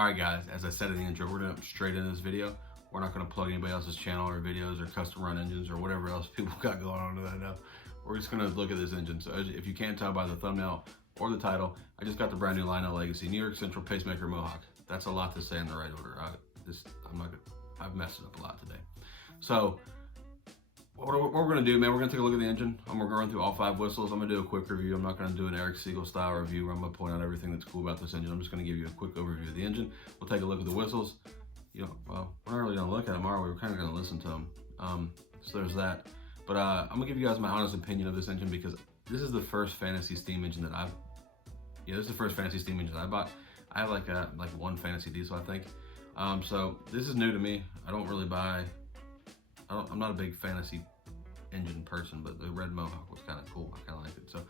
Alright guys, as I said in the intro, we're going to jump straight into this video. We're not going to plug anybody else's channel or videos or custom run engines or whatever else people got going on that I know. We're just going to look at this engine. So if you can't tell by the thumbnail or the title, I just got the brand new Lionel Legacy New York Central Pacemaker Mohawk. That's a lot to say in the right order. I've messed it up a lot today. So what we're going to do, man, we're going to take a look at the engine. I'm going to run through all 5 whistles. I'm going to do a quick review. I'm not going to do an Eric Siegel style review where I'm going to point out everything that's cool about this engine. I'm just going to give you a quick overview of the engine. We'll take a look at the whistles. You know, well, we're not really going to look at them, are we? We're kind of going to listen to them. So there's that. But I'm going to give you guys my honest opinion of this engine because this is the first fantasy steam engine that this is the first fantasy steam engine I bought. I have like one fantasy diesel, I think. So this is new to me. I don't really buy, I'm not a big fantasy engine person, but the red Mohawk was kind of cool. I kind of liked it. So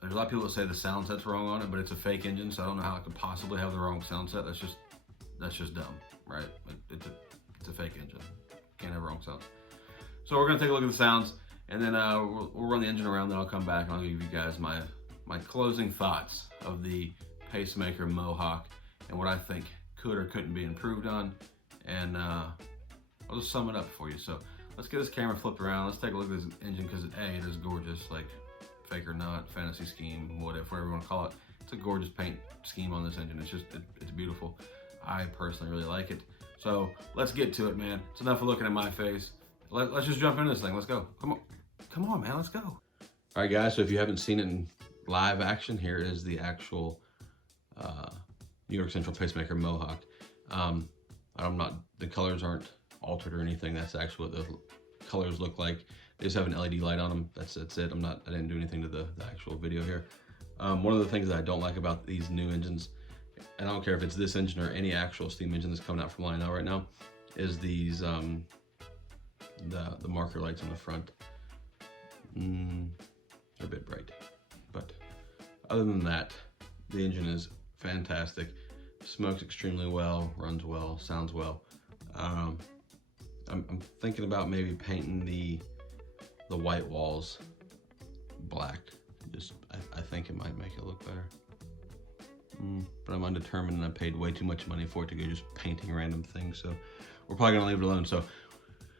there's a lot of people that say the sound set's wrong on it, but it's a fake engine, so I don't know how it could possibly have the wrong sound set. That's just dumb, right? It's a fake engine. Can't have wrong sounds. So we're gonna take a look at the sounds, and then we'll run the engine around. Then I'll come back and I'll give you guys my closing thoughts of the Pacemaker Mohawk and what I think could or couldn't be improved on, and I'll just sum it up for you. So let's get this camera flipped around. Let's take a look at this engine because it is gorgeous, like fake or not, fantasy scheme, whatever you want to call it. It's a gorgeous paint scheme on this engine. It's beautiful. I personally really like it. So let's get to it, man. It's enough of looking at my face. Let's just jump into this thing. Let's go. Come on, man. Let's go. All right, guys. So if you haven't seen it in live action, here is the actual New York Central Pacemaker Mohawk. The colors aren't altered or anything. That's actually what the colors look like. They just have an LED light on them. That's it. I didn't do anything to the actual video here. One of the things that I don't like about these new engines, and I don't care if it's this engine or any actual steam engine that's coming out from Lionel right now, is these the marker lights on the front. They're a bit bright, but other than that, the engine is fantastic. Smokes extremely well, runs well, sounds well. I'm thinking about maybe painting the white walls black. I think it might make it look better. But I'm undetermined, and I paid way too much money for it to go just painting random things. So we're probably gonna leave it alone. So I'm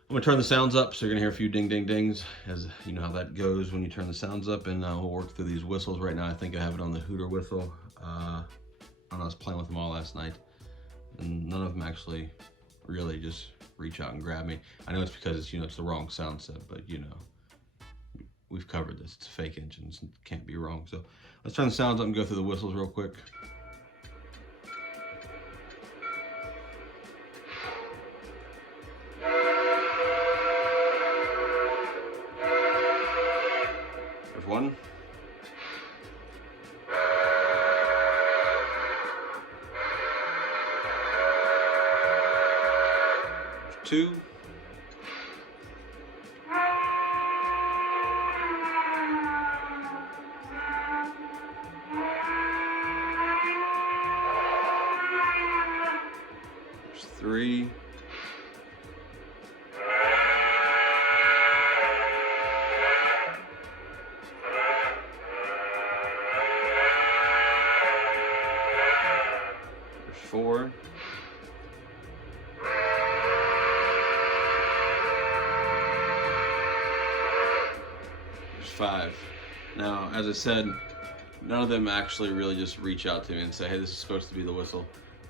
gonna turn the sounds up, so you're gonna hear a few ding ding dings, as you know how that goes when you turn the sounds up. And we'll work through these whistles right now. I think I have it on the Hooter whistle. I was playing with them all last night, and none of them actually really just reach out and grab me. I know it's because it's the wrong sound set, but we've covered this. It's a fake engine. It can't be wrong. So let's turn the sounds up and go through the whistles real quick. There's one. There's two. There's 3. There's 4. There's 5. Now, as I said, none of them actually really just reach out to me and say, hey, this is supposed to be the whistle.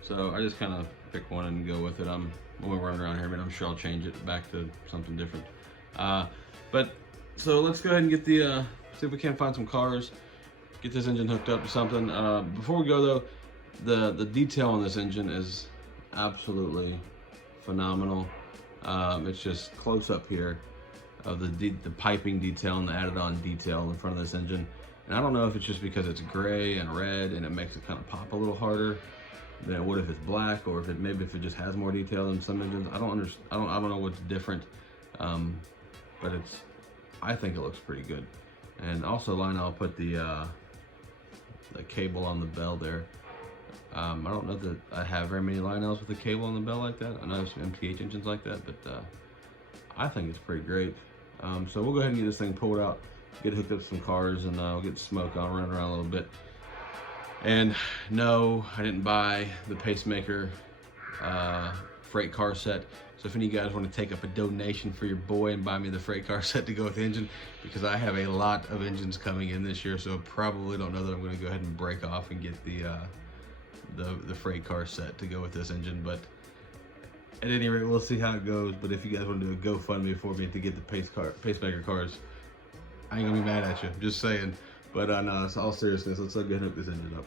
So I just kind of pick one and go with it. When we're running around here, I'm sure I'll change it back to something different. So let's go ahead and get see if we can't find some cars, get this engine hooked up to something. Before we go though, the detail on this engine is absolutely phenomenal. It's just close up here of the piping detail and the added on detail in front of this engine. And I don't know if it's just because it's gray and red and it makes it kind of pop a little harder than it would if it's black, or if it just has more detail than some engines. I don't know what's different, but I think it looks pretty good. And also Lionel put the cable on the bell there. I don't know that I have very many Lionels with a cable on the bell like that. I know some MPH engines like that, but I think it's pretty great. So we'll go ahead and get this thing pulled out, get hooked up to some cars, and we'll get the smoke on, run around a little bit. And no, I didn't buy the Pacemaker freight car set. So if any of you guys want to take up a donation for your boy and buy me the freight car set to go with the engine, because I have a lot of engines coming in this year, so probably don't know that I'm going to go ahead and break off and get the freight car set to go with this engine. But at any rate, we'll see how it goes. But if you guys want to do a GoFundMe for me to get the Pacemaker cars, I ain't gonna be mad at you. Just saying. But no, it's all seriousness. Let's go ahead and hook this engine up.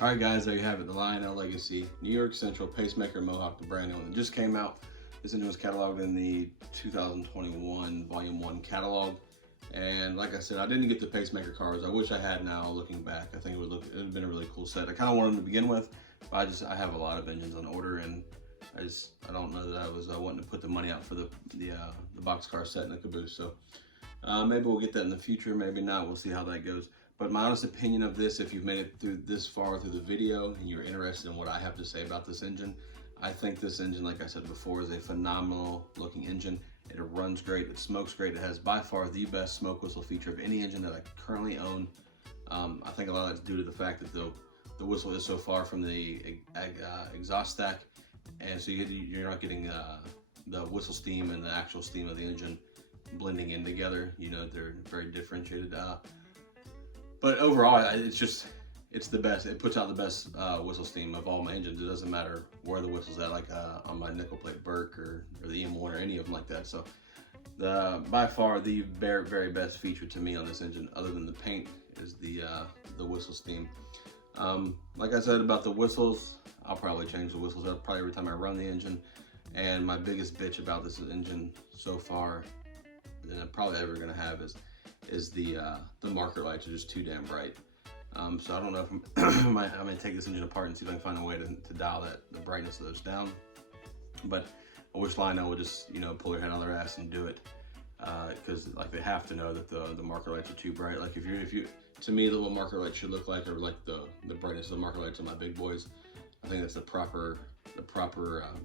Alright guys, there you have it, the Lionel Legacy New York Central Pacemaker Mohawk, the brand new one. It just came out. This engine was cataloged in the 2021 Volume 1 catalog. And like I said, I didn't get the Pacemaker cars. I wish I had now, looking back. I think it would have been a really cool set. I kind of wanted them to begin with, but I have a lot of engines on order, and I don't know that I was wanting to put the money out for the boxcar set and the caboose. So maybe we'll get that in the future, maybe not. We'll see how that goes. But my honest opinion of this, if you've made it through this far through the video and you're interested in what I have to say about this engine, I think this engine, like I said before, is a phenomenal looking engine. It runs great, it smokes great. It has by far the best smoke whistle feature of any engine that I currently own. I think a lot of that's due to the fact that the whistle is so far from the exhaust stack, and so you're not getting the whistle steam and the actual steam of the engine blending in together. You know, they're very differentiated. But overall, it's the best. It puts out the best whistle steam of all my engines. It doesn't matter where the whistle's at, like on my nickel plate Burke or the M1 or any of them like that. So by far the very, very best feature to me on this engine, other than the paint, is the whistle steam. Like I said about the whistles, I'll probably change the whistles up probably every time I run the engine. And my biggest bitch about this engine so far that I'm probably ever gonna have is the marker lights are just too damn bright. So I don't know if I'm gonna take this engine apart and see if I can find a way to dial the brightness of those down. But I wish Lionel would just, you know, pull their head on their ass and do it. Because like they have to know that the marker lights are too bright. Like if you, to me, the little marker light should look like, or like the brightness of the marker lights on my big boys. I think that's the proper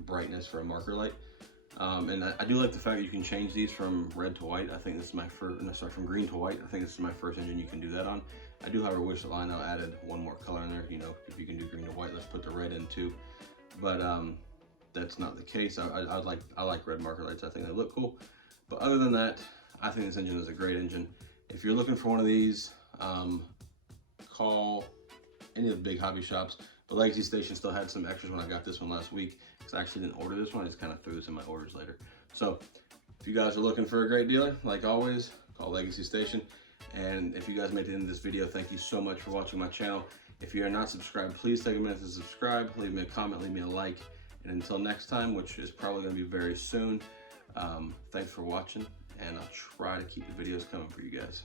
brightness for a marker light. And I do like the fact that you can change these from red to white. I think this is my first, no, sorry, from green to white. I think this is my first engine you can do that on. I do, however, wish that Lionel added one more color in there. You know, if you can do green to white, let's put the red in too. But that's not the case. I like red marker lights. I think they look cool. But other than that, I think this engine is a great engine. If you're looking for one of these, call any of the big hobby shops. The Legacy Station still had some extras when I got this one last week, because I actually didn't order this one. I just kind of threw this in my orders later. So if you guys are looking for a great dealer, like always, call Legacy Station. And if you guys made it into this video, thank you so much for watching my channel. If you are not subscribed, please take a minute to subscribe, leave me a comment, leave me a like. And until next time, which is probably going to be very soon, thanks for watching, and I'll try to keep the videos coming for you guys.